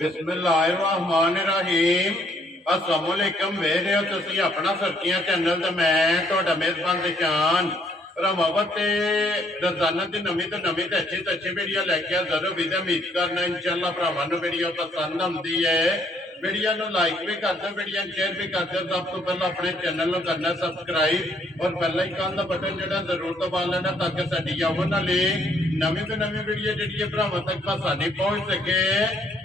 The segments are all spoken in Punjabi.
बिस्मिल्लाहिर्रहमानिर्रहीम अस्सलामुअलैकुम मेरे हो तुसी अपना सरकियां चैनल ते मैं ਤੁਹਾਡਾ मेहरबान निशान रमावत ते रोजाना दी नवी ते अच्छी वीडियो लेके जरूर भी उम्मीद करना इंशाअल्लाह भरावां नूं वीडियो पसंद आउंदी है वीडियो नूं लाइक भी कर दो वीडियो शेयर भी कर दो सब तो पहले अपने चैनल नूं करना सबसक्राइब और बेल आइकन दा बटन जिहड़ा जरूर दबा लेना ताकि साडी आउण वाली नवी तो नवी वीडियो जिहड़ी है भरावां तक आसानी पहुंच सके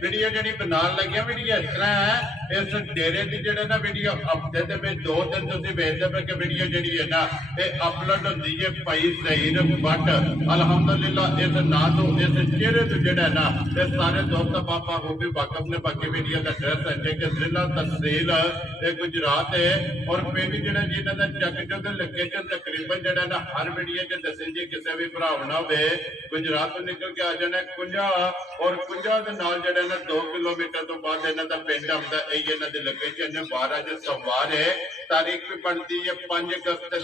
वीडियो जिहड़ी बनाउण लगे वीडियो इस तरह है इस डेरे की जिहड़े ना वीडियो हफ्ते दे विच 2 दिन तुसीं वेखदे पे कि वीडियो जिहड़ी है ना ये अपलोड हुंदी है भाई ज़हीर भट्ट अल्हम्दुलिल्लाह इस नां तो इस चेहरे तो जिहड़ा है ना ये सारे दोस्त पापा को भी वाकफ ने बाकी वीडियो का एड्रेस है कि जिला तहसील गुजरात है और पिंड जिहड़ा जिन्हां दा चक चुग लोकेशन तकरीबन जिहड़ा ना हर वीडियो च दस्से जी किसी भी भरावना होवे गुजरात तो निकल के आ जाना कुंजा और कुंजा दे नाल जिहड़ा ना 2 किलोमीटर तो बाद इन्हां दा पिंड आउंदा ਇਹ ਇਹਨਾਂ ਦੀ ਲੋਕੇਸ਼ਨ ਹੈ 12 ਜੋ ਸੋਮਵਾਰ ਹੈ ਤਾਰੀਖ ਵੀ ਬਣਦੀ ਹੈ 5 ਅਗਸਤ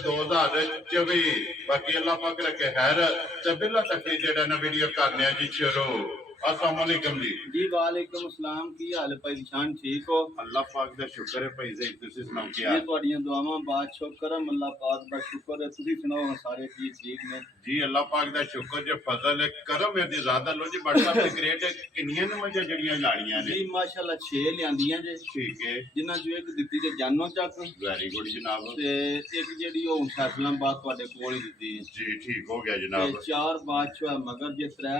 2024 ਬਾਕੀ ਅੱਲਾਹ ਪਾਕ ਰੱਖੇ ਖੈਰ ਤੇ ਬਿਲਾ ਤੱਕ ਜਿਹੜਾ ਨਾ ਵੀਡੀਓ ਕਰਨੇ ਆ ਜੀ ਸ਼ੁਰੂ अस्सलाम वालेकुम जी वालेकुम अस्सलाम की हाल है भाई निशान ठीक हो अल्लाह पाक दा शुक्र है भाई ज़हीर तुसी सुनाओ क्या ये ਤੁਹਾਡੀਆਂ ਦੁਆਵਾਂ ਬਾਤ ਸ਼ੁਕਰਮ ਅੱਲਾਹ ਪਾਕ ਦਾ ਸ਼ੁਕਰ ਹੈ ਤੁਸੀਂ ਸੁਣਾਓ ਸਾਰੇ ਕੀ ਠੀਕ ਨੇ जी अल्लाह पाक दा शुक्र जो फजल है करम है दी ज़्यादा लो जी बड़ा ते ग्रेट किन्नियां ने मजे जड़ियां लाड़ियां ने जी माशाल्लाह 6 ਲਿਆਂਦੀਆਂ ਜੇ ठीक है ਜਿਨ੍ਹਾਂ ਚੋਂ ਇੱਕ ਦਿੱਤੀ ਜੇ ਜਾਨੋ ਚੱਕ वेरी गुड जनाब ਤੇ ਇੱਕ ਜਿਹੜੀ ਉਹ ਫੈਸਲਾਬਾਦ ਤੁਹਾਡੇ ਕੋਲ ਹੀ ਦਿੱਤੀ जी ठीक हो गया ਤੇ जनाब ਚਾਰ ਬਾਦਸ਼ਾਹ ਮਗਰ ਜੇ ਤਰੇ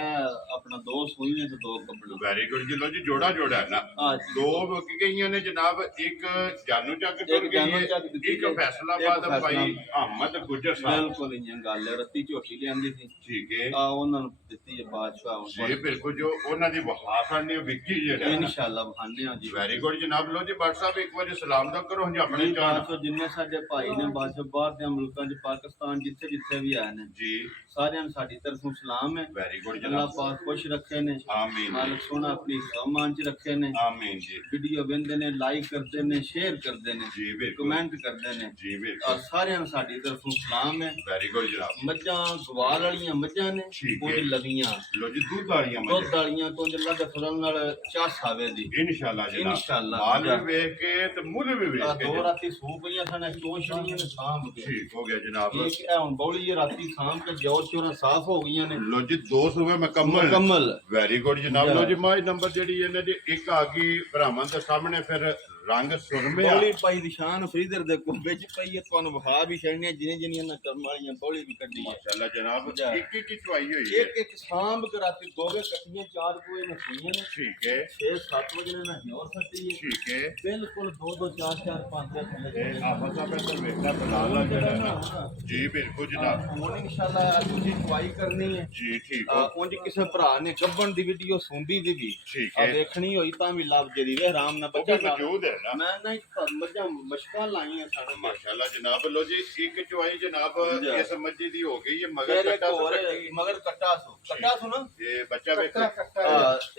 ਆਪਣਾ ਦੋ ਸੋਈਆਂ ਤੇ ਦੋ ਕੱਪੜਾ वेरी गुड जी लो जी जोड़ा जोड़ा है ना ਹਾਂ दो रुक गई ने जनाब एक जानू चक टुट एक गई जानू है चक दित्ती एक है, फैसलाबाद एक भाई फैसला- अहमद गुजर साहब ਬਿਲਕੁਲ ਇੰਜ ਗੱਲ ਹੈ ਰੱਤੀ ਝੋਟੀ ਲਿਆਂਦੀ ਸੀ ठीक है ਆ ਉਹਨਾਂ ਨੂੰ ਦਿੱਤੀ ਹੈ ਬਾਦਸ਼ਾਹ जी बिल्कुल जो उन्हां दी वफादार ने विकी जेड़ा ਇਨਸ਼ਾਅੱਲਾ ਬਖਾਨੇ ਆ ਜੀ वेरी गुड जनाब लो जी बट साहब एक बार सलाम दा करो जी अपने जान ਬਾਦਸ਼ਾਹ ਜਿੰਨੇ ਸਾਡੇ ਭਾਈ ਨੇ ਬਾਦਸ਼ਾਹ ਬਾਹਰ ਦੇ ਮੁਲਕਾਂ 'ਚ ਪਾਕਿਸਤਾਨ ਜਿੱਥੇ ਵੀ ਆਏ ਨੇ जी ਸਾਰਿਆਂ ਨੂੰ ਸਾਡੀ ਤਰਫੋਂ ਸਲਾਮ ਹੈ वेरी गुड ਅੱਲਾਹ जनाब ਪਾਕ ਖੁਸ਼ ਰੱਖੇ ਨੇ आमीन ਮਾਲਕ ਸੋਹਣਾ ਆਪਣੀ ਸਾਮਾਨ 'ਚ ਰੱਖੇ ਨੇ आमीन जी ਵੀਡੀਓ ਵੇਖਦੇ ਨੇ ਲਾਈਕ ਕਰਦੇ ਨੇ ਸ਼ੇਅਰ ਕਰਦੇ ਨੇ जी बिल्कुल ਕਮੈਂਟ ਕਰਦੇ ਨੇ जी ਆ बिल्कुल ਸਾਰਿਆਂ ਨੂੰ ਸਾਡੀ ਤਰਫੋਂ ਸਲਾਮ ਹੈ वेरी गुड जनाब ਮੱਝਾਂ ਗਵਾਲ ਵਾਲੀਆਂ ਮੱਝਾਂ ਨੇ ਠੀਕ ਕੁਝ ਹੈ। ਲਵੀਆਂ लो जी दूध वालियां ਦੁੱਧ मजे ਵਾਲੀਆਂ ਤੋਂ ਅੱਲਾਹ ਦੇ ਫਜ਼ਲ ਨਾਲ ਚਾਸ ਆਵੇ ਦੀ इंशाल्लाह जनाब इंशाल्लाह। माल भी वेख के ते मुल भी ਆ वेख ਦੋ के ਰਾਤੀ ਸੂ ਪਈਆਂ ਸਨ ਚੋਂ ਛੜੀਆਂ ਨੇ ਸਾਂਭ ਕੇ ठीक हो गया जनाब ਇੱਕ ਇਹ ਹੁਣ ਬੌਲੀ ਰਾਤੀ ਸਾਂਭ ਕੇ ਜੋਰ ਚੋਰਾਂ ਸਾਫ਼ ਹੋ ਗਈਆਂ ਨੇ लो जी 2 सुबह मुकम्मल ਮੁਕੰਮਲ ਵੈਰੀ ਗੁੱਡ ਜਨਾਬ ਜੀ। ਲੋ ਜੀ ਮਾਈ ਨੰਬਰ ਜਿਹੜੀ ਇਹਨਾਂ ਦੀ ਇੱਕ ਆ ਗਈ ਭਰਾਵਾਂ ਦੇ ਸਾਹਮਣੇ ਫਿਰ ਰੰਗ ਸੁਰਮੇ ਆ ਬੌਲੀ ਪਾਈ ਨਿਸ਼ਾਨ ਫਰੀਦਰ ਦੇ ਕੋ ਵਿੱਚ ਪਈ ਹੈ ਤੁਹਾਨੂੰ ਵਿਖਾ ਵੀ ਛੜਨੇ ਜਿਨੇ ਨਾ ਕਰਮ ਵਾਲੀਆਂ ਬੌਲੀ ਵੀ ਕੱਢੀ ਹੈ ਮਾਸ਼ਾਅੱਲਾ ਜਨਾਬ ਜੀ। ਇੱਕ ਇੱਕ ਚੁਆਈ ਹੋਈ ਹੈ ਇੱਕ ਸਾਂਭ ਕੇ ਰਾਤੀ ਦੋਵੇਂ ਕੱਟੀਆਂ ਚਾਰ ਕੋਏ ਨੇ ਸੁਈਆਂ ਨੇ ਠੀਕ ਹੈ 6-7 ਵਜੇ ਨਾ ਹੋਰ ਫੱਟੀ ਹੈ ਠੀਕ ਹੈ ਬਿਲਕੁਲ 2-2 4-4 5 ਥੱਲੇ ਇਹ ਆਫਾ ਸਾਹਿਬ ਇੱਧਰ ਵੇਖਦਾ ਬਲਾਲਾ ਜਿਹੜਾ ਹੈ ਨਾ ਜੀ ਬਿਲਕੁਲ ਜਨਾਬ ਹੁਣ ਇਨਸ਼ਾਅੱਲਾ ਤੁਸੀਂ ਟਰਾਈ ਕਰਨੀ ਹੈ ਜੀ ਠੀਕ ਹੋ ਉਂਝ ਕਿਸੇ ਭਰਾ ਨੇ ਗੱਬਣ ਦੀ ਵੀਡੀਓ ਸੁਣਦੀ ਵੀ ਠੀਕ ਆ ਹੈ ਵੇਖਣੀ ਹੋਈ ਤਾਂ ਵੀ ਲੱਭ ਜਦੀ ਵੇ ਆਰਾਮ ਨਾਲ ਉਹ ਬੱਚਾ ਵੀ ਮੌਜੂਦ ਹੈ ਨਾ ਮੈਂ ਨਹੀਂ ਮੱਝਾਂ ਮਸ਼ਕਾਂ ਲਾਈਆਂ ਸਾਡੇ ਮਾਸ਼ਾਅੱਲਾ ਜਨਾਬ ਲੋ ਜੀ ਇੱਕ ਚੁਆਈ ਜਨਾਬ ਜੀ। ਇਸ ਮੱਜੀ ਦੀ ਹੋ ਗਈ ਹੈ ਮਗਰ ਮੇਰੇ ਕੱਟਾ ਕੋਲ ਤੋਂ ਮਗਰ ਕੱਟਾ ਸੋ ਨਾ ਇਹ ਬੱਚਾ ਵੇਖੋ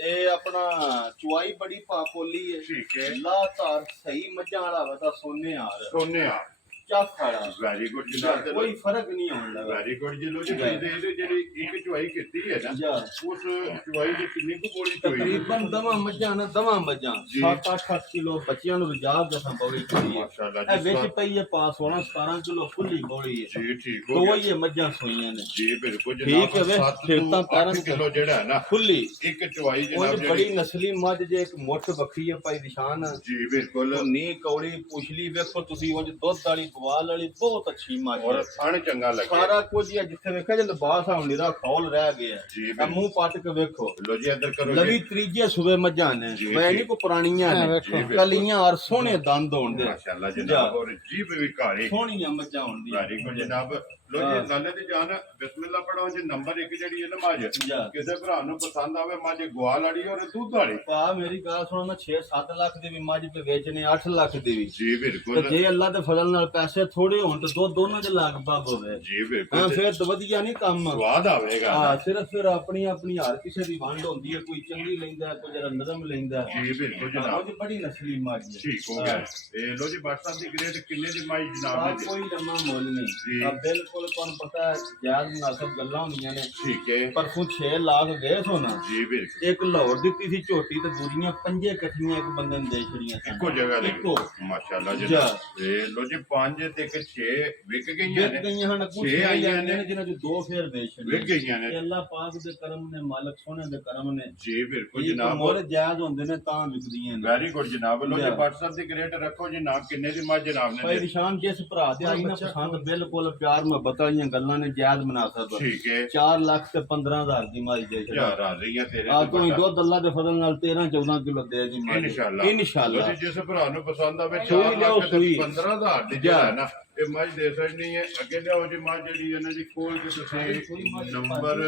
ਇਹ ਆਪਣਾ ਚੁਆਈ ਬੜੀ ਪਾਪੋਲੀ ਹੈ ਠੀਕ ਹੈ ਲਾਤਾਰ ਸਹੀ ਮੱਝਾਂ ਵਾਲਾ ਵਤਾ ਸੋਨੇ ਆ ਸੋਨੇ ਆ ਚੱਕ ਖੜਾ ਵੈਰੀ ਗੁੱਡ ਜਨਾਬ ਤੇ ਕੋਈ ਫਰਕ ਨਹੀਂ ਆਉਂਦਾ ਵੈਰੀ ਗੁੱਡ ਜੀ ਲੋ ਜੀ ਇਹਦੇ ਜਿਹੜੀ ਇੱਕ ਚੁਆਈ ਕੀਤੀ ਹੈ ਨਾ ਜਾ ਉਸ ਚੁਆਈ ਦੀ ਕਿੰਨੀ ਕੁ ਗੋਲੀ ਚੋਈ ਤਕਰੀਬਨ ਦਵਾਂ ਮੱਝਾਂ ਨਾ ਦਵਾਂ ਮੱਝਾਂ ਜੀ। 7-8 ਕਿਲੋ ਬੱਚਿਆਂ ਨੂੰ ਰਜਾਬ ਜਸਾਂ ਬੌਲੀ ਕਰੀ ਹੈ ਮਾਸ਼ਾਅੱਲਾ ਇਹ ਜੀ ਵਿੱਚ ਪਈ ਹੈ ਪਾ 16-17 ਕਿਲੋ ਖੁੱਲੀ ਬੌਲੀ ਹੈ ਜੀ ਠੀਕ ਹੋ ਦੋ ਗਿਆ ਹੀ ਇਹ ਮੱਝਾਂ ਸੋਈਆਂ ਨੇ ਜੀ ਬਿਲਕੁਲ ਠੀਕ ਹੈ ਵੇ, ਫਿਰ ਤਾਂ ਪੈਰਾਂ 8 ਕਿਲੋ ਜਿਹੜਾ ਹੈ ਨਾ ਖੁੱਲੀ ਇੱਕ ਚੁਆਈ ਉਹ ਜਨਾਬ ਬੜੀ ਜਿਹੜੀ ਨਸਲੀ ਮੱਝ ਜੇ ਇੱਕ ਮੁੱਠ ਵੱਖਰੀ ਹੈ ਭਾਈ ਨਿਸ਼ਾਨ ਜੀ ਬਿਲਕੁਲ ਨੀ ਕੌੜੀ ਪੁਛਲੀ ਵੇਖੋ ਤੁਸੀਂ ਉਹ ਦੁੱਧ ਵਾਲੀ ਗਵਾਲ ਵਾਲੀ ਬਹੁਤ ਅੱਛੀ ਮੱਝ ਔਰ ਹੈ ਥਣ ਚੰਗਾ ਲੱਗੇ ਸਾਰਾ ਕੁਝ ਹੀ ਹੈ, ਜਿੱਥੇ ਵੇਖਿਆ ਜੇ ਲਿਬਾਸ ਆ ਨਿਰਾ ਖੌਲ ਰਹਿ ਗਿਆ ਜੀ ਇਹ ਬਿਲਕੁਲ ਮੂੰਹ ਪੱਟ ਕੇ ਵੇਖੋ ਲੋ ਜੀ ਇੱਧਰ ਕਰੋ ਲਵੀ ਜੀ ਤੀਜੇ ਸੂਬੇ ਮੱਝਾਂ ਨੇ ਜੀ, ਮੈਂ ਜੀ। ਨਹੀਂ ਕੋ ਪੁਰਾਣੀਆਂ ਜੀ, ਨੇ ਬਿਲਕੁਲ। ਕਲੀਆਂ ਔਰ ਸੋਹਣੇ ਦੰਦ ਹੋਣ ਦੇ ਮਾਸ਼ਾਅੱਲਾ ਜਨਾਬ ਔਰ ਜੀਬ ਵੀ ਕਾਲੀ ਸੋਹਣੀਆਂ ਮੱਝਾਂ ਹੋਣ ਦੀ ਵੈਰੀ ਗੁੱਡ ਜਨਾਬ ਲੋ ਜੀ ਗੱਲ ਦੀ ਜਾਨ ਬਿਸਮਿਲ੍ਲਾ ਪੜੋ ਜੀ ਨੰਬਰ 1 ਜਿਹੜੀ ਹੈ ਨਾ ਮੱਝ ਜੀ। ਕਿਸੇ ਭਰਾ ਨੂੰ ਪਸੰਦ ਆਵੇ ਮੱਝ ਗਵਾਲ ਵਾਲੀ ਔਰ ਦੁੱਧ ਵਾਲੀ ਪਾ ਮੇਰੀ ਗੱਲ ਸੁਣੋ ਨਾ 6-7 ਲੱਖ ਦੇ ਵੀ ਮੱਝ ਤੇ ਵੇਚਣੇ 8 ਲੱਖ ਦੇ ਵੀ ਜੀ ਤੇ ਬਿਲਕੁਲ ਜੇ ਅੱਲਾ ਦੇ ਫਜ਼ਲ ਨਾਲ ਪੈਸੇ ਪੈਸੇ ਥੋੜੇ ਹੋਣ ਤੇ ਦੋਨਾਂ ਦੇ ਲਗਭਗ ਹੋਵੇ ਜੀ ਹਾਂ ਬਿਲਕੁਲ ਫਿਰ ਤਾਂ ਵਧੀਆ ਨਹੀਂ ਕੰਮ ਸਵਾਦ ਆਵੇਗਾ ਹਾਂ ਸਿਰਫ ਫਿਰ ਆਪਣੀ ਹਰ ਕਿਸੇ ਦੀ ਵੰਡ ਹੁੰਦੀ ਹੈ ਕੋਈ ਚੰਗੀ ਲੈਂਦਾ ਕੋਈ ਜਰਾ ਨਰਮ ਲੈਂਦਾ ਜੀ ਬਿਲਕੁਲ ਜਨਾਬ ਉਹਦੀ ਬੜੀ ਨਸਲੀ ਮੱਝ ਹੈ ਠੀਕ ਹੋ ਗਿਆ ਇਹ ਲੋ ਜੀ ਬਾਦਸ਼ਾਹ ਦੀ ਗ੍ਰੇਡ ਕਿੰਨੇ ਦੀ ਮਾਈ ਜਨਾਬ ਨੇ ਕੋਈ ਲੰਮਾ ਮੁੱਲ ਜੀ। ਨਹੀਂ ਆ ਬਿਲਕੁਲ ਤੁਹਾਨੂੰ ਪਤਾ ਹੈ ਜਾਇਜ਼ ਮੁਨਾਸਬ ਗੱਲਾਂ ਹੁੰਦੀਆਂ ਨੇ ਠੀਕ ਹੈ ਪਰਸੋਂ 6 ਲੱਖ ਗਏ ਸੋਨਾ ਜੀ ਬਿਲਕੁਲ ਇੱਕ ਲਾਹੌਰ ਦਿੱਤੀ ਸੀ ਝੋਟੀ ਤੇ ਦੂਜੀਆਂ ਪੰਜੇ ਇਕੱਠੀਆਂ ਇੱਕ ਬੰਦੇ ਨੂੰ ਦੇ ਛੜੀਆਂ ਸਨ ਇੱਕੋ ਜਗ੍ਹਾ ਦੇ ਇੱਕੋ। ਮਾਸ਼ਾਅੱਲਾ ਜੀ। ਜਨਾਬ ਇਹ ਲੋ ਜੀ 5 ਤੇ ਇੱਕ 6 ਵਿਕ ਗਈਆਂ ਵਿਕ ਨੇ ਗਈਆਂ ਹਨ ਕੁਝ ਛੇ ਆਈਆਂ ਨੇ ਜਿਨ੍ਹਾਂ ਚ ਦੋ ਫੇਰ ਦੇ ਛੜੀਆਂ ਵਿਕ ਗਈਆਂ ਨੇ ਇਹ ਅੱਲਾਹ ਪਾਕ ਦੇ ਕਰਮ ਨੇ ਮਾਲਕ ਸੋਹਣੇ ਦੇ ਕਰਮ ਨੇ ਜੀ ਬਿਲਕੁਲ ਇਹ ਜਨਾਬ ਮੁੱਲ ਜਾਇਜ਼ ਹੁੰਦੇ ਨੇ ਤਾਂ ਵਿਕਦੀਆਂ ਨੇ ਵੈਰੀ ਗੁੱਡ ਜਨਾਬ ਲੋ ਜੀ ਜੀ। WhatsApp ਦੀ ਗ੍ਰੇਡ ਰੱਖੋ ਜਨਾਬ ਕਿੰਨੇ ਦੀ ਮਾਂ ਜਨਾਬ ਨੇ ਭਾਈ ਦਿੱਤੀ? ਨਿਸ਼ਾਨ ਜਿਸ ਭਰਾ ਤੇ ਆਈ ਨਾ ਪਸੰਦ ਬਿਲਕੁਲ ਪਿਆਰ ਮੁਹੱਬਤ ਵਾਲੀਆਂ ਗੱਲਾਂ ਨੇ ਜਾਇਜ਼ ਮੁਨਾਸਬ ਠੀਕ ਹੈ 4 ਲੱਖ ਤੇ 15,000 ਦੀ ਮਾਈ ਦੇ ਛੜੀ ਯਾਰ ਆ ਰਹੀਆਂ ਤੇਰੇ ਆ ਤੇ ਕੋਈ ਪਤਾ। ਦੁੱਧ ਅੱਲਾ ਦੇ ਫਜ਼ਲ ਨਾਲ 13-14 ਕਿਲੋ ਦੇ ਦੀ ਮਾਈ ਇਨਸ਼ਾਅੱਲਾ ਇਨਸ਼ਾਅੱਲਾ ਲੋ ਜੀ ਜਿਸ ਭਰਾ ਨੂੰ ਪਸੰਦ ਆਵੇ ਸੂਈ 4 ਲਿਆਓ, ਲੱਖ ਸੂਈ। 15,000 ਦੀ ਜਿਹੜਾ ਹੈ ਨਾ ਇਹ ਮੱਝ ਦੇ ਸਕਣੀ ਹੈ ਅੱਗੇ ਲਿਆਓ ਜੀ ਮੱਝ ਜਿਹੜੀ ਇਹਨਾਂ ਦੀ ਕੋਲ ਕੇ ਤੁਸੀਂ ਨੰਬਰ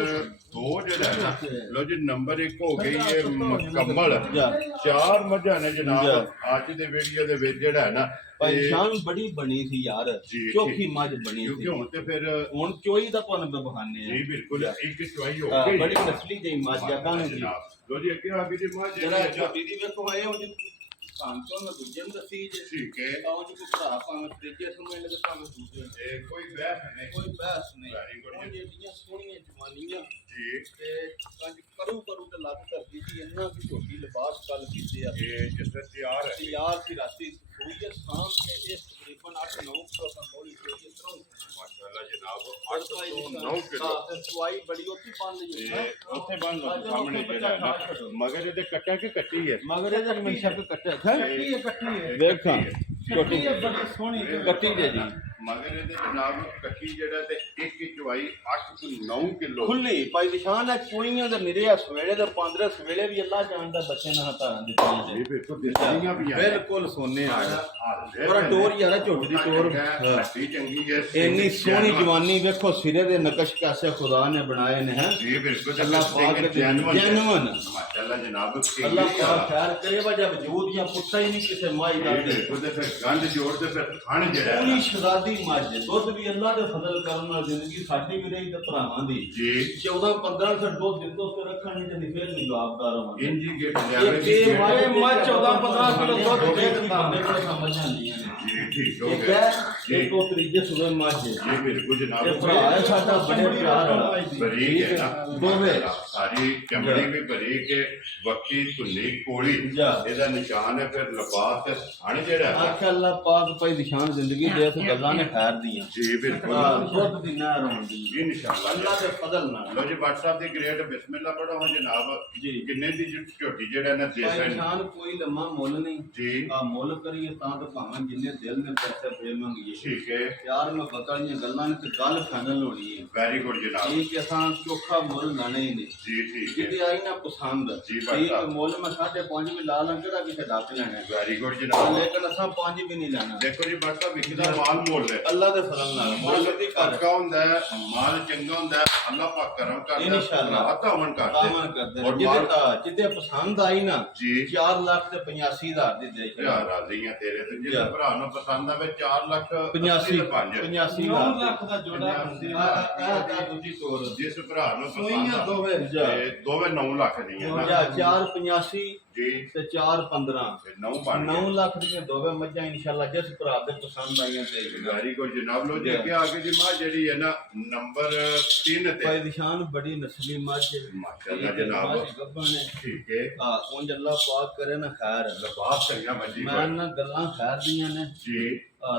2 ਜਿਹੜਾ ਹੈ ਨਾ ਲੋ ਜੀ ਨੰਬਰ 1 ਹੋ ਗਈ ਹੈ ਮੁਕੰਮਲ ਜਾ। 4 ਮੱਝਾਂ ਨੇ ਜਾ। ਜਨਾਬ ਅੱਜ ਦੇ ਵੀਡੀਓ ਦੇ ਵਿੱਚ ਜਿਹੜਾ ਹੈ ਨਾ ਭਾਈ ਇਹ- ਨਿਸ਼ਾਨ ਬੜੀ ਬਣੀ ਸੀ ਯਾਰ ਜੀ, ਚੋਖੀ ਠੀਕ। ਮੱਝ ਬਣੀ ਕਿਉਂਕਿ ਸੀ ਹੁਣ ਤੇ ਫਿਰ ਹੁਣ ਚੋਈ ਦਾ ਤੁਹਾਨੂੰ ਮੈਂ ਬਹਾਨੇ ਜੀ ਬਿਲਕੁਲ ਇੱਕ ਚੁਆਈ ਹੋ ਆ ਗਈ ਬੜੀ ਨਸਲੀ ਦੀ ਮੱਝ ਆ ਗਾਣੇ ਦੀ ਜਨਾਬ ਲੋ ਜੀ ਅੱਗੇ ਆ ਗਈ ਜੀ ਮੱਝ ਜਿਹੜਾ ਜਿਹੜੀ ਹੈ ਨਾ, ਝੋਟੀ ਦੀ ਵੇਖੋ ਆਏ ਉਹ ਜੀ ਭਾਂਤੋਂ ਨਾ ਦੂਜੇ ਨੂੰ ਦੱਸੀ ਜੇ ਠੀਕ ਹੈ ਆਉਂ ਜੀ ਕੋਈ ਭਰਾ ਭਾਵੇਂ ਤੀਜੇ ਸਮੇਂ ਲਗੇ ਭਾਵੇਂ ਦੂਜੇ ਇਹ ਕੋਈ ਬਹਿਸ ਨਹੀਂ ਕੋਈ ਬਹਿਸ ਨਹੀਂ Very good, ਉਹ ਜਿਹੜੀਆਂ ਸੋਹਣੀਆਂ ਜਵਾਨੀਆਂ ਜੀ ਤੇ ਕੰਜ ਕਰੂ ਤੇ ਲੱਗ ਧਰਦੀ ਸੀ ਇੰਨਾ ਕਿ ਝੋਟੀ ਲਿਬਾਸ ਗੱਲ ਕੀਤੇ ਆ ਇਹ ਜਿਸ ਤਰ੍ਹਾਂ ਤਿਆਰ ਹੈ ਯਾਰ ਸੀ ਰਾਤੀ ਸੋਈ ਦੇ ਸ਼ਾਮ ਕੇ ਇਸ ਤਕਰੀਬਨ 8-9 ਬੋਲੀ ਸੀ ਇਸ ਤਰ੍ਹਾਂ ਮਾਸ਼ਾਅੱਲਾ ਜਨਾਬ 8 ਤੋਂ 9 ਕਿਲੋ ਤੇ ਸਵਾਈ ਬੜੀ ਉੱਥੇ ਬੰਦ ਜੀ ਇਹ ਉੱਥੇ ਬੰਨ ਲਓ ਸਾਹਮਣੇ ਜਿਹੜਾ ਹੈ ਨਾ ਮਗਰ ਇਹਦੇ ਕੱਟਿਆ ਕਿ ਕੱਟੀ ਹੈ ਮਗਰ ਇਹਦੇ ਮੈਂ ਸ਼ੱਕ ਕੱਟਿਆ ਹੈ ਕੱਟੀ ਹੈ ਵੇਖਾਂ ਝੋਟੀ ਬੜੀ ਸੋਹਣੀ ਕੱਟੀ ਜੇ ਜੀ ਮਗਰ ਇਹਦੇ ਜਨਾਬ ਕੱਟੀ ਜਿਹੜਾ ਤੇ ਇੱਕ ਹੀ ਚਵਾਈ 8 ਤੋਂ 9 ਕਿਲੋ ਖੁੱਲੀ ਭਾਈ ਨਿਸ਼ਾਨ ਹੈ ਚੋਈਆਂ ਦੇ ਨਿਰੇ ਸਵੇਲੇ ਦੇ 15 ਸਵੇਲੇ ਵੀ ਅੱਲਾਹ ਜਾਣਦਾ ਬੱਚੇ ਨਾਲ ਹਟਾ ਦਿੱਤੀਆਂ ਇਹ ਨੇ ਵੇਖੋ ਦੇਸੀਆਂ ਵੀ ਆ ਬਿਲਕੁਲ ਸੋਨੇ ਆ ਪਰ ਪਰ ਟੋਰ ਯਾਰ ਝੋਟੀ ਦੀ ਟੋਰ ਕੱਟੀ ਚੰਗੀ ਹੈ ਇੰਨੀ ਸੋਹਣੀ ਜਵਾਨੀ ਵੇਖੋ ਸਿਰੇ ਦੇ ਨਕਸ਼ ਕਾਸੇ ਖੁਦਾ ਨੇ ਬਣਾਏ ਨੇ ਹੈ ਜੀ ਬਿਲਕੁਲ ਅੱਲਾਹ ਪਾਕ ਦੇ ਜੈਨੂਨ ਮਾਸ਼ਾਅੱਲਾ ਜਨਾਬ ਅੱਲਾਹ ਪਾਕ ਖੈਰ ਕਰੇ ਵਜਾ ਵਜੂਦ ਜਾਂ ਪੁੱਛਾ ਹੀ ਨਹੀਂ ਕਿਸੇ ਮਾਈ ਦਾ ਉਹਦੇ ਫਿਰ ਗੰਢ ਜੋੜ ਤੇ ਫਿਰ ਖਾਣ ਜਿਹੜਾ ਪੂਰੀ ਸ਼ਹਾਦੀ ਮੱਝ ਦੁੱਧ ਵੀ ਅੱਲਾਹ ਦੇ ਫਜ਼ਲ ਕਰਨ ਨਾਲ ਜ਼ਿੰਦਗੀ ਸਾਡੀ ਵੀ ਰਹੀ ਤੇ ਭਰਾਵਾਂ ਦੀ ਜੀ 14-15 ਲੀਟਰ ਦੁੱਧ ਦਿੱਤੋ ਤੇ ਰੱਖਣ ਨਹੀਂ ਤੇ ਫਿਰ ਨਹੀਂ ਜਵਾਬਦਾਰ ਹੋਵਾਂਗੇ ਇੰਜੀ ਕੇ ਪੰਜਾਬੀ ਇਹ ਮੱਝ 14-15 ਕਿਲੋ ਦੁੱਧ ਦੇ ਕੇ ਬੰਦੇ ਕੋਲ ਸਮਝ ਜਾਂਦੀਆਂ ਨੇ ਜੀ ਠੀਕ ਹੋ ਇੱਕ ਗਿਆ ਹੈ ਇਹ ਤੋਂ ਤਰੀਜੇ ਸੂਬੇ ਮੱਝ ਜੀ ਬਿਲਕੁਲ ਜਨਾਬ ਇਹ ਭਰਾ ਹੈ ਸਾਡਾ ਬੜੇ ਪਿਆਰ ਵਾਲਾ ਬਰੀਕ ਹੈ ਨਾ ਦੋਵੇਂ ਸਾਰੀ ਚਮੜੀ ਵੀ ਬਰੀਕ ਹੈ ਵਕਤੀ ਧੁੰਨੀ ਕੋਲੀ ਜਾ। ਇਹਦਾ ਨਿਸ਼ਾਨ ਹੈ ਫਿਰ ਲਿਬਾਸ ਤੇ ਹਣ ਜਿਹੜਾ ਹੈ ਆਖਿਆ ਅੱਲਾਹ ਪਾਕ ਭਾਈ ਨਿਸ਼ਾਨ ਜ਼ਿੰਦਗੀ ਦੇ ਇਸ ਗੱਲਾਂ ਨੇ ਖੈਰ ਦੀਆਂ ਜੀ ਬਿਲਕੁਲ ਦੁੱਧ ਦੀ ਨਹਿਰ ਹੁੰਦੀ ਹੈ ਇਨਸ਼ਾਅੱਲਾ ਅੱਲਾਹ ਦੇ ਫਜ਼ਲ ਨਾਲ ਲੋ ਜੀ WhatsApp ਦੀ ਗ੍ਰੇਡ ਬਿਸਮਿਲ੍ਲਾ ਪੜੋ ਹੋ ਜਨਾਬ ਜੀ ਕਿੰਨੇ ਦੀ ਝੋਟੀ ਜਿਹੜਾ ਨਾ ਦੇ ਭਾਈ ਸਕਣ ਨਿਸ਼ਾਨ ਕੋਈ ਲੰਮਾ ਮੁੱਲ ਨਹੀਂ ਜੀ ਆ ਮੁੱਲ ਕਰੀਏ ਤਾਂ ਭਾਵੇਂ ਜਿੰਨੇ ਦਿਲ ਨੇ ਪੈਸੇ ਫੇਰ ਮੰਗੀਏ ਠੀਕ ਹੈ ਯਾਰ ਮੈਂ ਪਤਾ ਨਹੀਂ ਗੱਲਾਂ ਨੇ ਤੇ ਗੱਲ ਫਾਈਨਲ ਹੋਣੀ ਹੈ ਵੈਰੀ ਗੁੱਡ ਜਨਾਬ ਇਹ ਕਿ ਅਸਾਂ ਚੋਖਾ ਮੁੱਲ ਲਾਣੇ ਹੀ ਨਹੀਂ ਜੀ ਠੀਕ ਹੈ ਜਿਹਦੀ ਆਈ ਨਾ ਪਸੰਦ ਜੀ, ਠੀਕ ਬਸ। ਮੁੱਲ ਮੈਂ 5.5 ਵੀ ਲਾ ਲਾਂ ਕਿਹੜਾ ਕਿਸੇ ਡੱਕ ਲੈਣਾ ਹੈ। ਵੈਰੀ ਗੁੱਡ ਜਨਾਬ ਲੇਕਿਨ ਅਸਾਂ 5 ਵੀ ਨਹੀਂ ਲੈਣਾ ਦੇਖੋ ਜੀ WhatsApp ਵਿਕਦਾ ਮਾਲ ਮੋਲ ਹੈ ਅੱਲਾ ਦੇ ਫਜ਼ਲ ਨਾਲ ਮਾਲ ਮੁੱਲ ਦੀ ਕਰ ਪੱਕਾ ਹੁੰਦਾ ਹੈ ਮਾਲ ਚੰਗਾ ਹੁੰਦਾ ਹੈ ਅੱਲਾਹ ਪਾਕ ਕਰਮ ਕਰਦਾ ਹੈ ਇਨਸ਼ਾਅੱਲਾ। ਅਤਾਵਨ ਕਾਮਨ ਕਰਦੇ ਕਰਦੇ ਔਰ ਨੇ ਮਾਲ ਜਿਹਦੇ ਪਸੰਦ ਆਈ ਨਾ ਜੀ 4 ਲੱਖ ਤੇ 85,000 ਦੀ ਦੇ ਯਾ ਰਾਜ਼ੀਆਂ ਤੇਰੇ ਤੇ ਜਿਹਦੇ ਜਾ। ਭਰਾ ਨੂੰ ਪਸੰਦ ਆਵੇ 4 ਲੱਖ 85 5 85,000 ਲੱਖ ਦਾ ਜੋੜਾ ਆ ਦੂਜੀ ਤੋਰ ਜਿਸ ਭਰਾ ਨੂੰ ਪਸੰਦ ਸੋਈਆਂ ਆ ਦੋਵੇਂ ਤੇ ਦੋਵੇਂ 9 ਲੱਖ ਦੀਆਂ ਨਾ। ਜਾਂ 485 ਜੀ ਤੇ 415 9 ਬਣ 9 ਲੱਖ ਦੀਆਂ ਦੋਵੇਂ ਮੱਝਾਂ ਇਨਸ਼ਾਅੱਲਾ ਜਿਸ ਭਰਾ ਦੇ ਪਸੰਦ ਆਈਆਂ ਤੇ ਵੈਰੀ ਗੁੱਡ ਜਨਾਬ ਲੋ ਜੀ ਅੱਗੇ ਆ ਕੇ ਜੀ ਮਾਂ ਜਿਹੜੀ ਹੈ ਨਾ ਨੰਬਰ 3 ਤੇ ਭਾਈ ਨਿਸ਼ਾਨ ਬੜੀ ਨਸਲੀ ਮੱਝ ਮਾਸ਼ਾਅੱਲਾ ਜਨਾਬ ਗੱਬਾਂ ਨੇ ਠੀਕ ਹੈ ਆ ਉਂਝ ਅੱਲਾਹ ਪਾਕ ਕਰੇ ਨਾ ਖੈਰ ਲਬਾਸ ਚੰਗਾ ਬੱਜੀ ਮੈਂ ਨਾ ਗੱਲਾਂ ਖੈਰ ਦੀਆਂ ਨੇ ਜੀ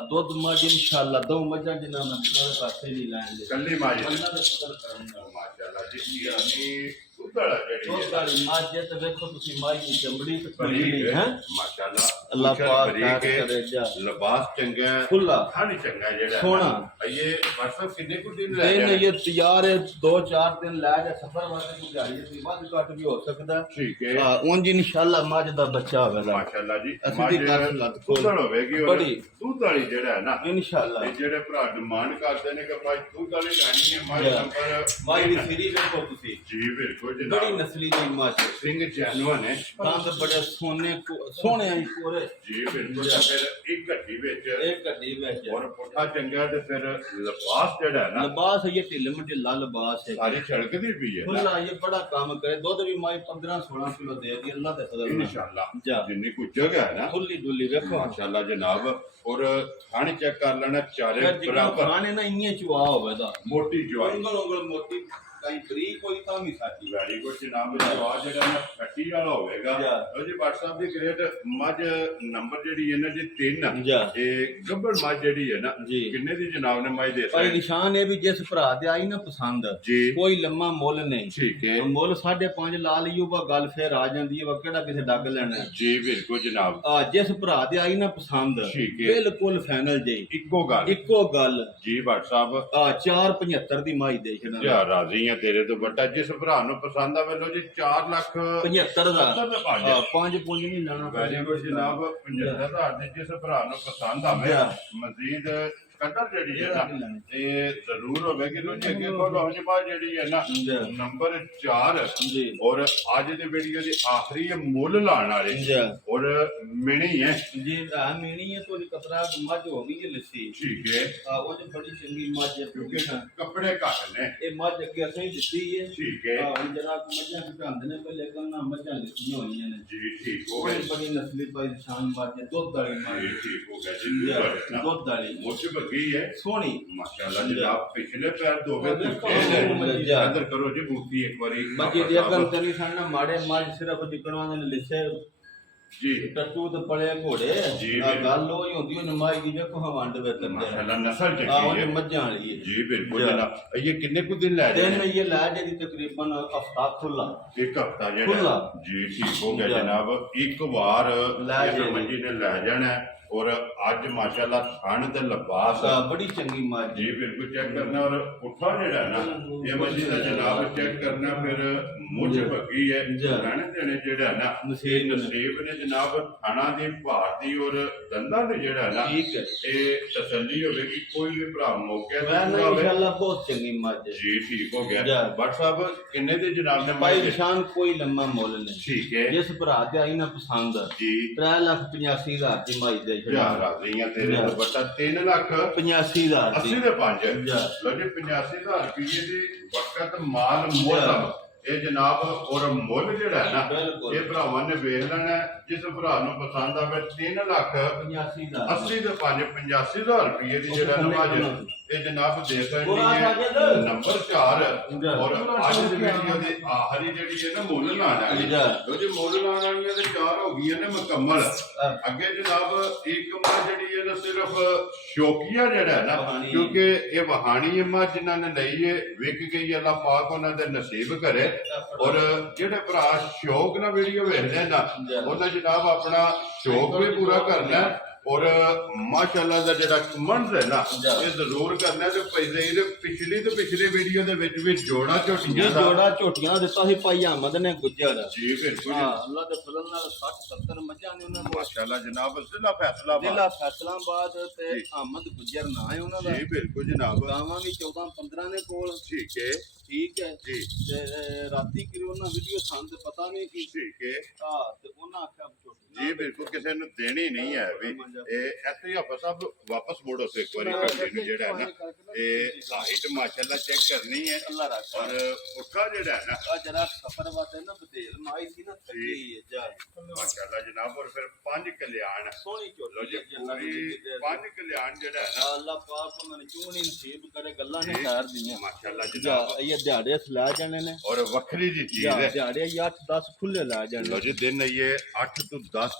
ਦੁੱਧ ਮੱਝ ਇਨਸ਼ਾਅੱਲਾ ਦੋ ਮੱਝਾਂ ਜਿਨ੍ਹਾਂ ਮੈਂ ਕਿਸੇ ਪਾਸੇ ਨਹੀਂ ਲੈਣਗੇ ਕੱਲੀ ਮਾਂ ਜੀ ਅੱਲਾਹ ਦੇ ਫਜ਼ਲ ਕਰਨ ਨਾਲ ਮਾਸ਼ਾਅੱਲਾ ਜੀ ਯਾਨੀ ਉਧੜਾ ਜਿਹੜੀ ਦੁੱਧ ਹੈ ਵਾਲੀ ਮੱਝ ਹੈ ਤੇ ਵੇਖੋ ਤੁਸੀਂ ਮੱਝ ਦੀ ਚਮੜੀ ਤੇ ਬੜੀ ਖੁੱਲੀ ਨਹੀਂ ਹੈ ਮਾਸ਼ਾਅੱਲਾ ਅੱਲਾਹ ਪਾਕ ਬਰੀਕ ਖੈਰ ਹੈ, ਕਰੇ ਜਾ ਲਿਬਾਸ ਚੰਗਾ ਹੈ, ਖੁੱਲਾ ਹਣ ਚੰਗਾ ਜਿਹੜਾ ਹੈ ਸੋਹਣਾ। ਨਾ। ਇਹ WhatsApp ਕਿੰਨੇ ਕੁ ਦਿਨ ਲੈ ਦਿਨ ਜਾਣੇ? ਇਹ ਤਿਆਰ ਹੈ 2-4 ਦਿਨ ਲੈ ਜਾ ਸਫਰ ਵਾਸਤੇ ਕੋਈ ਦਿਹਾੜੀ ਤੇ ਵੱਧ ਘੱਟ ਵੀ ਹੋ ਸਕਦਾ ਠੀਕ ਹੈ ਉਂਝ ਇਨਸ਼ਾਅੱਲਾ ਮੱਝ ਦਾ ਬੱਚਾ ਹੋਵੇਗਾ ਮਾਸ਼ਾਅੱਲਾ ਜੀ ਅਸੀਂ ਦੀ ਕੱਖ ਲੱਤ ਖੋਲ। ਦੁੱਧ ਹੋਵੇਗੀ ਔਰ ਬੜੀ। ਦੁੱਧ ਵਾਲੀ ਜਿਹੜਾ ਹੈ ਨਾ ਇਨਸ਼ਾਅੱਲਾ ਇਹ ਜਿਹੜੇ ਭਰਾ ਡਿਮਾਂਡ ਕਰਦੇ ਨੇ ਕਿ ਭਾਈ ਦੁੱਧ ਵਾਲੀ ਲੈਣੀ ਹੈ ਮਾਈ ਜਾ। ਨੰਬਰ ਮਾਈ ਦੀ ਸਿਰੀ ਵੇਖੋ ਤੁਸੀਂ ਜੀ ਬਿਲਕੁਲ ਬਿਲਕੁਲ ਬੜੀ ਜਨਾਬ ਨਸਲੀ ਦੀ ਮੱਝ ਸਿੰਘ ਜੈਨੂਅਨ ਹੈ ਦੰਦ ਬੜੇ ਸੋਹਣੇ ਆਈ ਪੂਰੇ ਜੀ ਬਿਲਕੁਲ ਫਿਰ ਇੱਕ ਘੱਟੀ ਵਿੱਚ ਇਹ ਗੱਡੀ ਵਿੱਚ ਔਰ ਪੁੱਠਾ ਚੰਗਾ ਤੇ ਫਿਰ ਲਿਬਾਸ ਜਿਹੜਾ ਹੈ ਨਾ ਲਿਬਾਸ ਇਹ ਢਿੱਲ ਮਢਿੱਲਾ ਲਿਬਾਸ ਹੈ ਸਾਰੀ ਛੜਕਦੀ ਵੀ ਹੈ ਨਾ ਖੁੱਲਾ ਇਹ ਬੜਾ ਕੰਮ ਕਰੇ ਦੁੱਧ ਵੀ ਮਾਈ 15-16 ਕਿਲੋ ਦੇ ਦੀ ਅੱਲਾ ਦੇ ਫਜ਼ਲ ਨਾਲ ਇਨਸ਼ਾਅੱਲਾ ਜਾ। ਜਿੰਨੀ ਕੁ ਜਗ੍ਹਾ ਹੈ ਨਾ ਖੁੱਲੀ ਡੁੱਲੀ ਵੇਖੋ ਮਾਸ਼ਾਅੱਲਾ ਜਨਾਬ ਔਰ ਥਣ ਚੈੱਕ ਕਰ ਲੈਣਾ ਚਾਰੇ ਫਿਰ ਜਿੰਨਾ ਬਰਾਬਰ ਖਾਣੇ ਨਾ ਇੰਨੀਆਂ ਚੁਆ ਹੋਵੇ ਦਾ ਮੋਟੀ ਜਵਾਈ ਉਂਗਲ ਉਂਗਲ ਮੋਟੀ ਕਈ ਬਰੀਕ ਹੋਈ ਤਾਂ ਵੀ ਸਾਡੀ ਵੈਰੀ ਗੁੱਡ ਜਨਾਬ ਜਵਾਬ ਜਿਹੜਾ ਨਾ ਖੱਟੀ ਵਾਲਾ ਹੋਵੇਗਾ ਜਾ। ਉਹ ਜੀ WhatsApp ਦੀ ਗ੍ਰੇਡ ਮੱਝ ਨੰਬਰ ਜਿਹੜੀ ਹੈ ਨਾ ਜੀ 3 ਜਾ। ਇਹ ਗੱਬੜ ਮੱਝ ਜਿਹੜੀ ਹੈ ਨਾ ਜੀ। ਕਿੰਨੇ ਦੀ ਜਨਾਬ ਨੇ ਮੱਝ ਦੇ ਭਾਈ ਦਿੱਤੀ ਨਿਸ਼ਾਨ ਇਹ ਵੀ ਜਿਸ ਭਰਾ ਤੇ ਆਈ ਨਾ ਪਸੰਦ ਜੀ ਕੋਈ ਲੰਮਾ ਮੁੱਲ ਨਹੀਂ ਠੀਕ ਹੈ ਮੁੱਲ 5.5 ਲਾ ਲਈਓ ਵਾ ਗੱਲ ਫੇਰ ਆ ਜਾਂਦੀ ਹੈ ਵਾ ਕਿਹੜਾ ਕਿਸੇ ਡੱਗ ਲੈਣਾ ਹੈ। ਜੀ ਬਿਲਕੁਲ ਜਨਾਬ ਜਿਸ ਭਰਾ ਤੇ ਆਈ ਨਾ ਪਸੰਦ ਠੀਕ ਹੈ। ਬਿਲਕੁਲ ਫਾਈਨਲ ਜੇ ਇੱਕੋ ਗੱਲ ਇੱਕੋ ਗੱਲ ਜੀ WhatsApp 475 ਦੀ ਮਾਈ ਦੇ ਛਣਾ ਯਾ ਰਾਜ਼ੀ ਆ ਤੇਰੇ ਤੋਂ ਵੱਡਾ ਜਿਸ ਭਰਾ ਨੂੰ ਪਸੰਦ ਆਵੇ ਲੋ ਜੀ 4 ਲੱਖ 75 ਦਾ 70 ਦਾ ਪਾ ਜਾ ਪੰਜ ਪੁੰਜ ਨਹੀਂ ਲੈਣਾ ਵੈਰੀ ਗੁੱਡ ਜਨਾਬ 75,000 ਦੇ ਜਿਸ ਭਰਾ ਨੂੰ ਪਸੰਦ ਆਵੇ ਜਾ। ਮਜ਼ੀਦ ਕਦਰ ਜਿਹੜੀ ਹੈ ਨਾ ਇਹ ਜ਼ਰੂਰ ਹੋਵੇਗੀ ਲੋ ਜੀ ਅੱਗੇ ਕੋਲ ਜੀ ਬਾਤ ਜਿਹੜੀ ਹੈ ਨਾ ਜਾ। ਨੰਬਰ 4 ਜੀ ਔਰ ਅੱਜ ਦੀ ਵੀਡੀਓ ਦੀ ਆਖਰੀ ਇਹ ਮੁੱਲ ਲਾਣ ਵਾਲੇ ਜੀ ਔਰ ਮਿਣੀ ਹੈ ਜੀ ਆ ਮੀਣੀ ਹੈ ਥੋੜੀ ਕਤਰਾ ਮੱਝ ਹੋ ਗਈ ਹੈ ਲੱਸੀ ਠੀਕ ਹੈ ਉਹ ਤੇ ਬੜੀ ਚੰਗੀ ਮੱਝ ਹੈ ਕਿਉਂਕਿ ਕੱਪੜੇ ਘੱਟ ਨੇ ਇਹ ਮੱਝ ਅੱਗੇ ਅਸੀਂ ਦਿੱਤੀ ਹੈ ਠੀਕ ਹੈ ਹੁਣ ਜਰਾ ਮੱਝਾਂ ਘਟਾਉਂਦੇ ਨੇ ਪਹਿਲੇ ਕੰਨਾ ਮੱਝਾਂ ਲਿਖੀਆਂ ਹੋਈਆਂ ਨੇ ਜੀ ਠੀਕ ਹੋ ਬੜੀ ਗਏ ਬੜੀ ਨਸਲੀ ਪਾਈ ਸ਼ਾਨ ਮੱਝ ਹੈ ਦੁੱਧ ਵਾਲੀ ਮੱਝ ਜੀ ਠੀਕ ਹੋ ਗਿਆ ਜੀ ਦੁੱਧ ਵਾਲੀ ਮੁੱਛ ਬੱਗੀ ਹੈ ਸੋਹਣੀ ਮਾਸ਼ਾਅੱਲਾ ਜਨਾਬ ਪਿਛਲੇ ਪੈਰ ਦੋਵੇਂ ਬਿਲਕੁਲ, ਭੁੱਖੇ ਨੇ ਜਾ। ਅੰਦਰ ਕਰੋ ਜੀ ਬੂਤੀ ਇੱਕ ਵਾਰੀ ਬਾਕੀ ਦੇ ਅਗਰ ਤੇਰੀ ਸਾਨਾ ਮਾੜੇ ਮੱਝ ਸਿਰਫ ਜਿਕਣਾਂ ਦੇ ਲਿਸੇ ਜੀ ਟੱਟੂ ਤੇ ਪਲੇ ਘੋੜੇ ਜੀ, ਆਹ ਗੱਲ ਉਹ ਹੀ ਹੁੰਦੀ ਉਹ ਨਮਾਈ ਦੀ ਵੇਖੋ ਹਵੰਡ ਵੇ ਕਰਦੇ ਮਾਸ਼ਾਅੱਲਾ ਨਸਲ ਆ ਉਹ ਚੰਗੀ ਹੈ ਮੱਝਾਂ ਵਾਲੀ ਹੈ ਜੀ ਬਿਲਕੁਲ ਜਾ। ਜਨਾਬ ਇਹ ਕਿੰਨੇ ਕੁ ਦਿਨ ਲੈ ਦਿਨ ਜਾਣੇ ਇਹ ਲੈ ਜਿਹੜੀ ਤਕਰੀਬਨ ਹਫਤਾ ਖੁੱਲਾ ਇੱਕ ਹਫਤਾ ਜਿਹੜਾ ਖੁੱਲਾ। ਜੀ ਠੀਕ ਹੋ ਗਿਆ ਜਾ। ਜਨਾਬ ਇੱਕ ਵਾਰ ਲੈ ਇਹ ਜਾਣੀ। ਮੰਜੀ ਨੇ ਲੈ ਜਾਣਾ ਹੈ ਔਰ ਅੱਜ ਮਾਸ਼ਾਅੱਲਾ ਥਣ ਤੇ ਲਿਬਾਸ ਬੜੀ ਚੰਗੀ ਮੱਝ ਜੀ ਬਿਲਕੁਲ ਚੈੱਕ ਕਰਨਾ ਔਰ ਪੁੱਠਾ ਜਿਹੜਾ ਹੈ ਨਾ ਇਹ ਮੰਜੀ ਦਾ ਜਨਾਬ ਚੈੱਕ ਕਰਨਾ ਫਿਰ ਮੁੱਝ ਬੱਗੀ ਹੈ ਜਾ। ਲੈਣੇ ਦੇਣੇ ਜਿਹੜਾ ਹੈ ਨਾ ਨਸੀਬ ਨੇ। ਨਸੀਬ ਨੇ ਜਨਾਬ ਥਾਣਾ ਦੀ ਭਾਰਤੀ ਔਰ ਦੰਦਾਂ ਦੇ ਜਿਹੜਾ ਹੈ ਨਾ ਠੀਕ ਹੈ ਇਹ ਤਸੱਲੀ ਹੋਵੇਗੀ ਕੋਈ ਵੀ ਭਰਾ ਮੌਕੇ ਤੇ ਮੈਂ ਨਾ ਪੂਰਾ ਹੋਵੇ। ਇਨਸ਼ਾਅੱਲਾ ਬਹੁਤ ਚੰਗੀ ਮੱਝ ਹੈ ਜੀ ਠੀਕ ਹੋ ਗਿਆ ਜਾ। ਬਟ ਸਾਹਿਬ ਕਿੰਨੇ ਦੇ ਜਨਾਬ ਨੇ ਭਾਈ ਮਾਈ ਨਿਸ਼ਾਨ ਕੋਈ ਲੰਮਾ ਮੁੱਲ ਨਹੀਂ ਠੀਕ ਹੈ ਜਿਸ ਭਰਾ ਤੇ ਆਈ ਨਾ ਪਸੰਦ ਜੀ 3,85,000 ਦੀ ਮਾਈ ਦੇ ਯਾ ਰਾਜ਼ੀਆਂ ਤੇਰੇ ਜਾ। ਤੋਂ ਬੱਟਾ 3 ਲੱਖ 85,000 80 ਦੀ ਦੇ 5 ਜਾ। ਲੋ ਜੀ 85,000 ਰੁਪਏ ਦੀ ਵਕਤ ਮਾਲ ਮੁੱਲ ਇਹ ਜਨਾਬ ਔਰ ਮੁੱਲ ਜਿਹੜਾ ਹੈ ਨਾ ਬਿਲਕੁਲ। ਇਹ ਭਰਾਵਾਂ ਨੇ ਵੇਖ ਲੈਣਾ ਹੈ। ਜਿਸ ਭਰਾ ਨੂੰ ਪਸੰਦ ਆਵੇ 3 ਲੱਖ 85,000 80 ਦੇ 5 85,000 ਰੁਪਏ ਦੀ ਜਿਹੜਾ ਨਵਾਜ ਇਹ ਜਨਾਬ ਦੇ ਬੁਰਾ ਸਕਦੀ ਹੈ ਸਾਜਦ। ਨੰਬਰ 4 ਜਾ। ਔਰ ਅੱਜ ਦੀ ਵੀਡੀਓ ਦੇ ਆਖਰੀ ਜਿਹੜੀ ਹੈ ਨਾ ਮੁੱਲ ਲਾਣ ਵਾਲੀ ਜਾ। ਲੋ ਜੀ ਮੁੱਲ ਲਾਣ ਵਾਲੀਆਂ ਤੇ 4 ਹੋ ਗਈਆਂ ਨੇ ਮੁਕੰਮਲ ਅੱਗੇ ਜਨਾਬ ਇੱਕ ਮੱਝ ਜਿਹੜੀ ਹੈ ਨਾ ਸਿਰਫ ਸ਼ੌਕੀਆ ਜਿਹੜਾ ਹੈ ਨਾ ਵਹਾਣੀ। ਕਿਉਂਕਿ ਇਹ ਵਹਾਣੀ ਹੈ ਮੱਝ ਜਿਨ੍ਹਾਂ ਨੇ ਲਈ ਹੈ ਵਿਕ ਗਈ ਅੱਲਾਹ ਪਾਕ ਉਹਨਾਂ ਦੇ ਨਸੀਬ ਕਰੇ ਔਰ ਜਿਹੜੇ ਭਰਾ ਸ਼ੌਕ ਨਾਲ ਵੀਡੀਓ ਵੇਖਦੇ ਨਾ ਉਹਨਾਂ ਜਨਾਬ ਆਪਣਾ ਸ਼ੌਕ ਵੀ ਪੂਰਾ ਕਰਨਾ ਹੈ ਔਰ ਮਾਸ਼ਾਅੱਲਾ ਦਾ ਜਿਹੜਾ ਕਮੈਂਟ ਹੈ ਨਾ ਇਹ ਜ਼ਰੂਰ ਕਰਨਾ ਤੇ ਪਹਿਲੇ ਇਹਦੇ ਪਿਛਲੀ ਵੀਡੀਓ ਦੇ ਵਿੱਚ ਵੀ ਜੋੜਾ ਜੀ ਝੋਟੀਆਂ ਦਾ ਜੋੜਾ ਝੋਟੀਆਂ ਦਿੱਤਾ ਸੀ ਭਾਈ ਅਹਿਮਦ ਨੇ ਗੁੱਜਰ ਜੀ ਬਿਲਕੁਲ ਹਾਂ ਅੱਲਾ ਦੇ ਫਜ਼ਲ ਨਾਲ 60-70 ਮੱਝਾਂ ਨੇ ਉਹਨਾਂ ਕੋਲ ਮਾਸ਼ਾਅੱਲਾ ਜਨਾਬ ਜ਼ਿਲ੍ਹਾ ਫੈਸਲਾਬਾਦ ਜ਼ਿਲ੍ਹਾ ਫੈਸਲਾਬਾਦ ਤੇ ਅਹਿਮਦ ਗੁੱਜਰ ਨਾਂ ਹੈ ਉਹਨਾਂ ਦਾ ਜੀ ਬਿਲਕੁਲ ਜਨਾਬ ਗਾਵਾਂ ਵੀ 14-15 ਨੇ ਕੋਲ ਠੀਕ ਹੈ ਠੀਕ ਹੈ ਜੀ ਤੇ ਰਾਤੀ ਕਿਰੇ ਉਹਨਾਂ ਵੀਡੀਓ ਸਾਨੂੰ ਤੇ ਪਤਾ ਨਹੀਂ ਕੀ ਠੀਕ ਹੈ ਹਾਂ ਤੇ ਉਹਨਾਂ ਆਖਿਆ ਝੋਟੀਆਂ ਜੀ ਬਿਲਕੁਲ ਕਿਸੇ ਨੂੰ ਦੇਣੀ ਨਹੀਂ ਹੈ ਵੀ ਇਹ ਇੱਥੇ ਹੀ ਆਪਾਂ ਸਭ ਵਾਪਸ ਮੋੜੋ ਤੇ ਇੱਕ ਵਾਰੀ ਕਰਦੇ ਨੂੰ ਜਿਹੜਾ ਹੈ ਨਾ ਇਹ ਹਾਈਟ ਮਾਸ਼ਾਅੱਲਾ ਚੈੱਕ ਕਰਨੀ ਹੈ ਅੱਲਾ ਰੱਖਾ ਔਰ ਉੱਠਾ ਜਿਹੜਾ ਹੈ ਨਾ ਆ ਜਰਾ ਸਫਰ ਵਾਤੇ ਨਾ ਬਦੇਲ ਮਾਈ ਸੀ ਨਾ ਥੱਕੀ ਜਾ ਮਾਸ਼ਾਅੱਲਾ ਜਨਾਬ ਔਰ ਫਿਰ 5 ਕਲਿਆਣ ਸੋਹਣੀ ਲੋ ਜੀ ਝੋਟੀ ਪੂਰੀ 5 ਕਲਿਆਣ ਜਿਹੜਾ ਹੈ ਨਾ ਅੱਲਾ ਪਾਕ ਉਹਨਾਂ ਨੇ ਕਿਉਂ ਨਹੀਂ ਨਸੀਬ ਕਰੇ ਗੱਲਾਂ ਨੇ ਖੈਰ ਦੀਆਂ ਮਾਸ਼ਾਅੱਲਾ ਜਾ ਜਨਾਬ ਇਹ ਦਿਹਾੜੇ ਲੈ ਜਾਣੇ ਨੇ ਔਰ ਵੱਖਰੀ ਜੀ ਚੀਜ਼ ਜਾ ਹੈ ਦਿਹਾੜੇ 8-10 ਖੁੱਲੇ ਲੈ ਜਾਣੇ ਲੋ ਜੀ ਦਿਨ ਇਹ 8 ਤੋਂ 10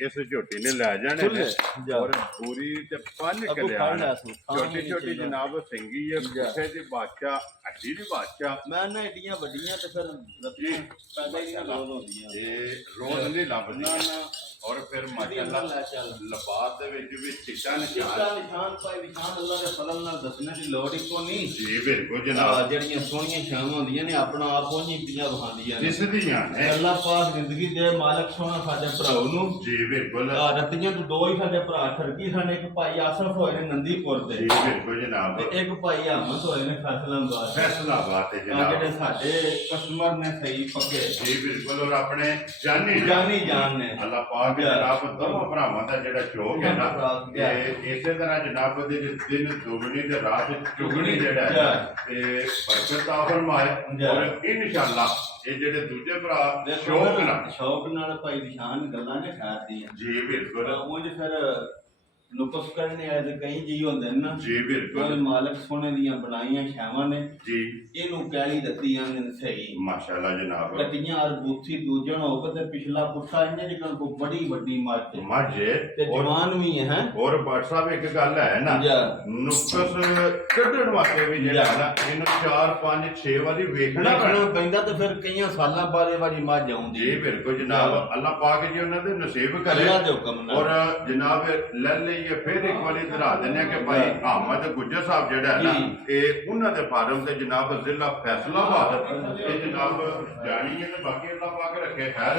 ਇਸ ਝੋਟੀ ਨੇ ਲੈ ਜਾਣੇ ਨੇ ਜਾ। ਔਰ ਪੂਰੀ ਤੇ 5 ਅੱਗੋਂ ਕਲਿਆਣ ਫੜ ਲੈ ਸੂ, ਥਾਂ ਛੋਟੀ ਵੀ ਛੋਟੀ ਨਹੀਂ ਜਨਾਬ ਸਿੰਘੀ ਹੈ ਜਾ। ਗੁੱਸੇ ਦੀ ਬਾਦਸ਼ਾਹ ਹੱਡੀ ਦੀ ਬਾਦਸ਼ਾਹ ਮੈਂ ਨਾ ਏਡੀਆਂ ਵੱਡੀਆਂ ਤੇ ਫਿਰ ਰੱਤੀਆਂ ਪੈਦਾ ਹੀ ਨਹੀਂ ਰੋਜ਼ ਹੁੰਦੀਆਂ ਇਹ ਰੋਜ਼ ਨਹੀਂ ਲੱਭਦੀ ਨਾ ਨਾ ਔਰ ਫਿਰ ਮਾਸ਼ਾਅੱਲਾ ਚੱਲ ਲਬਾਸ ਦੇ ਵਿੱਚ ਵੀ ਚਿੱਟਾ ਜਿੱਤਾ ਨਿਸ਼ਾਨ। ਨਿਸ਼ਾਨ ਭਾਈ ਨਿਸ਼ਾਨ ਅੱਲਾ ਦੇ ਫਜ਼ਲ ਨਾਲ ਦੱਸਣੇ ਦੀ ਲੋੜ ਹੀ ਕੋਈ ਨਹੀਂ। ਜੀ ਬਿਲਕੁਲ ਜਨਾਬ, ਜਿਹੜੀਆਂ ਸੋਹਣੀਆਂ ਛਾਵਾਂ ਹੁੰਦੀਆਂ ਨੇ ਆਪਣਾ ਆਪ ਹੀ ਪੀਆਂ ਵਹਾਉਂਦੀਆਂ ਨੇ। ਜਿਸ ਦੀਆਂ ਹੈ। ਅੱਲਾ ਪਾਕ ਜ਼ਿੰਦਗੀ ਦੇ ਮਾਲਕ ਸੋਹਣਾ ਸਾਡੇ ਭਰਾਓ ਨੂੰ। ਜੀ ਬਿਲਕੁਲ ਰੱਤੀਆਂ ਤੋਂ ਦੋ ਹੀ ਸਾਡੇ ਭਰਾ ਠਰਕੀ ਸਨ, ਇੱਕ ਭਾਈ ਆਸਫ ਹੋਏ ਨੇ ਨੰਦੀਪੁਰ ਜੀ ਦੇ ਬਿਲਕੁਲ ਜਨਾਬ, ਤੇ ਇੱਕ ਭਾਈ ਅਹਿਮਦ ਹੋਏ ਨੇ ਫੈਸਲਾਬਾਦ। ਫੈਸਲਾਬਾਦ ਤੇ ਜਿਹੜੇ ਜਨਾਬ ਸਾਡੇ ਕਸਟਮਰ ਨੇ ਸਹੀ ਪੱਕੇ ਜੀ ਬਿਲਕੁਲ, ਔਰ ਆਪਣੇ ਜਾਨੀ ਜਾਨ ਨੇ। ਅੱਲਾਹ ਪਾਕ ਜਨਾਬ ਦੋਵਾਂ ਭਰਾਵਾਂ ਦਾ ਜਿਹੜਾ ਸ਼ੌਕ ਹੈ ਨਾ, ਭਰਾ ਤੇ ਇਸੇ ਤਰ੍ਹਾਂ ਜਨਾਬ ਦੇ ਦਿਨ ਦੁਗਣੀ ਤੇ ਰਾਤ ਚੁਗਣੀ ਜਿਹੜਾ ਹੈ ਤੇ ਬਰਕਤ ਆ ਫਰਮਾਏ। ਔਰ ਇਨਸ਼ਾਅੱਲਾ ਇਹ ਜਿਹੜੇ ਦੂਜੇ ਭਰਾ ਸ਼ੌਕ ਨਾਲ ਭਾਈ ਨਿਸ਼ਾਨ ਗੱਲਾਂ ਨੇ ਖੈਰ ਦੀਆਂ। ਜੀ ਬਿਲਕੁਲ, ਉਂਝ ਫਿਰ ਨੁਕਸ ਕਰਨੇ ਆਏ ਤੇ ਕਈ ਜੀ ਹੁੰਦੇ ਨੇ ਨਾ। ਜੀ ਬਿਲਕੁਲ ਮਾਲਕ ਸੋਹਣੇ ਦੀਆਂ ਬਣਾਈਆਂ ਛਾਵਾਂ ਨੇ, ਜੀ ਇਹਨੂੰ ਕਹਿਲੀ ਦਿੱਤੀ ਜਾਂਦੇ ਨੇ ਸਹੀ। ਮਾਸ਼ਾਅੱਲਾ ਜਨਾਬ, ਕੱਟੀਆਂ ਔਰ ਬੂਥੀ ਦੂਜਣ ਹੋਵੇ ਤੇ ਪਿਛਲਾ ਪੁੱਠਾ ਇੰਨੇ ਜਿਕਣ ਕੋ ਬੜੀ ਵੱਡੀ ਮੱਝ ਮਾਝੇ ਤੇ ਜਵਾਨ ਵੀ ਹੈ। ਔਰ ਬਾਟ ਸਾਹਿਬ ਇੱਕ ਗੱਲ ਹੈ ਨਾ, ਨੁਕਸ ਕੱਢਣ ਵਾਸਤੇ ਵੀ ਜਿਹੜਾ ਹੈ ਨਾ ਇਹਨੂੰ 4 5 6 ਵਾਰੀ ਵੇਖਣਾ ਪੈਂਦਾ ਤੇ ਫਿਰ ਕਈਆਂ ਸਾਲਾਂ ਬਾਅਦ ਇਹ ਵਾਲੀ ਮੱਝ ਆਉਂਦੀ। ਜੀ ਬਿਲਕੁਲ ਜਨਾਬ, ਅੱਲਾਹ ਪਾਕ ਜੀ ਉਹਨਾਂ ਦੇ ਨਸੀਬ ਕਰੇ। ਅੱਲਾ ਦੇ ਹੁਕਮ ਨਾਲ। ਔਰ ਜਨਾਬ ਲੈ ਲਈਏ ਫਿਰ ਇੱਕ ਵਾਰੀ ਦਿਖਾ ਦਿੰਦੇ ਕਿ ਭਾਈ ਅਹਿਮਦ ਗੁੱਜਰ ਸਾਹਿਬ ਜਿਹੜਾ ਹੈ ਨਾ, ਇਹ ਉਹਨਾਂ ਦੇ ਫਾਰਮ ਤੇ ਜਨਾਬ ਜ਼ਿਲ੍ਹਾ ਫੈਸਲਾਬਾਦ ਇਹ ਜਨਾਬ ਜਾਣੀ ਹੈ ਤੇ ਬਾਕੀ ਅੱਲਾਹ ਪਾਕ ਰੱਖੇ ਖੈਰ।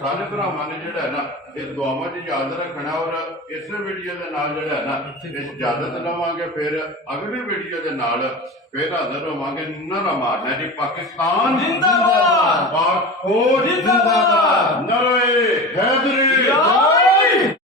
ਸਾਰੇ ਭਰਾਵਾਂ ਨੇ ਜਿਹੜਾ ਹੈ ਨਾ ਇਹ ਦੁਆਵਾਂ 'ਚ ਯਾਦ ਰੱਖਣਾ। ਔਰ ਇਸੇ ਵੀਡੀਓ ਦੇ ਨਾਲ ਜਿਹੜਾ ਹੈ ਨਾ ਇਹ ਇਜਾਜ਼ਤ ਲਵਾਂਗੇ, ਫਿਰ ਅਗਲੀ ਵੀਡੀਓ ਦੇ ਨਾਲ ਫਿਰ ਹਾਜ਼ਰ ਹੋਵਾਂਗੇ। ਨਾਰਾ ਮਾਰਨਾ ਜੀ ਪਾਕਿਸਤਾਨ ਜ਼ਿੰਦਾਬਾਦ, ਪਾਕ ਫੌਜ ਜ਼ਿੰਦਾਬਾਦ, ਨਾਰੇ ਹੈਦਰੀ।